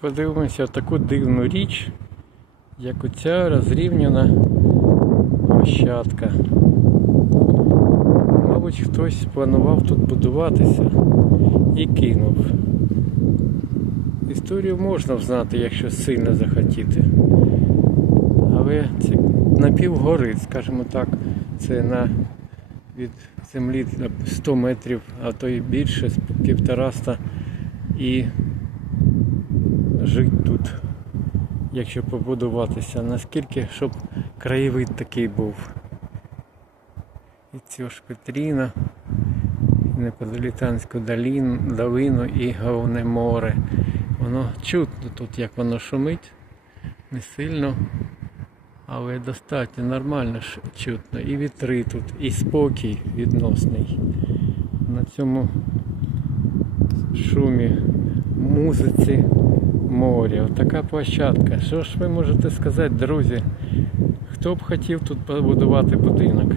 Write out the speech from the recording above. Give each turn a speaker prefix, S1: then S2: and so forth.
S1: Подивимося таку дивну річ, як оця розрівняна площадка. Мабуть, хтось планував тут будуватися і кинув. Історію можна взнати, якщо сильно захотіти. Але це напівгори, скажімо так, це на від землі 100 метрів, а то і більше, півтораста. І жити тут, якщо побудуватися, наскільки, щоб краєвид такий був. І цю ж Петріна, Неполітанську долину і головне море. Воно чутно тут, як воно шумить, не сильно, але достатньо нормально чутно. І вітри тут, і спокій відносний. На цьому шумі, музиці моря. Отака площадка. Що ж ви можете сказати, друзі? Хто б хотів тут побудувати будинок?